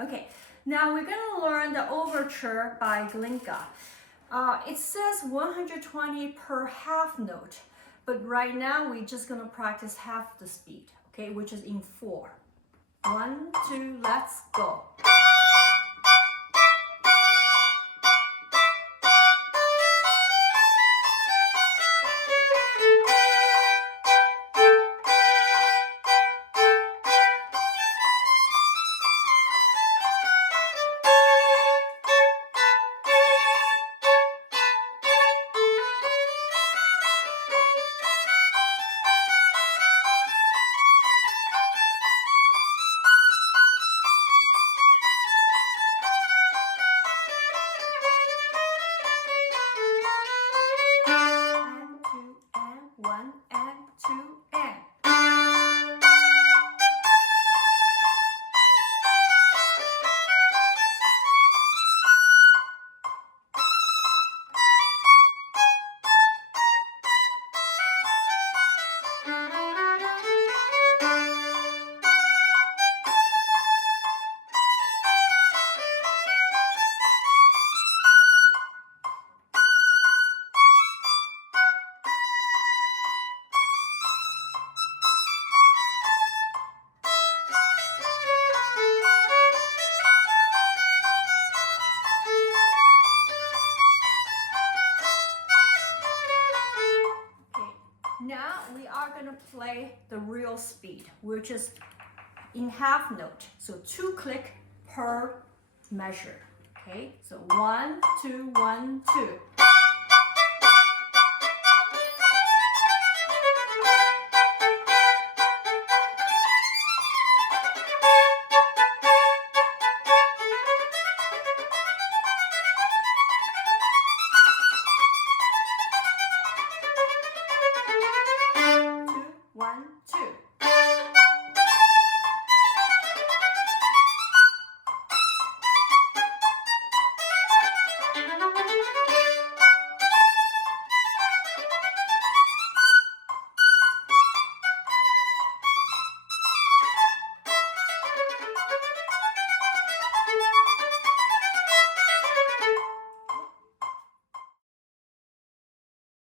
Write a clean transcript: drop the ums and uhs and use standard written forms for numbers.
Okay, now we're going to learn the Overture by Glinka. It says 120 per half note, but right now we're just going to practice half the speed, okay, which is in 4. 1, 2, let's go. Now we are going to play the real speed, which is in half note. So 2 click per measure. Okay, so 1, 2, 1, 2.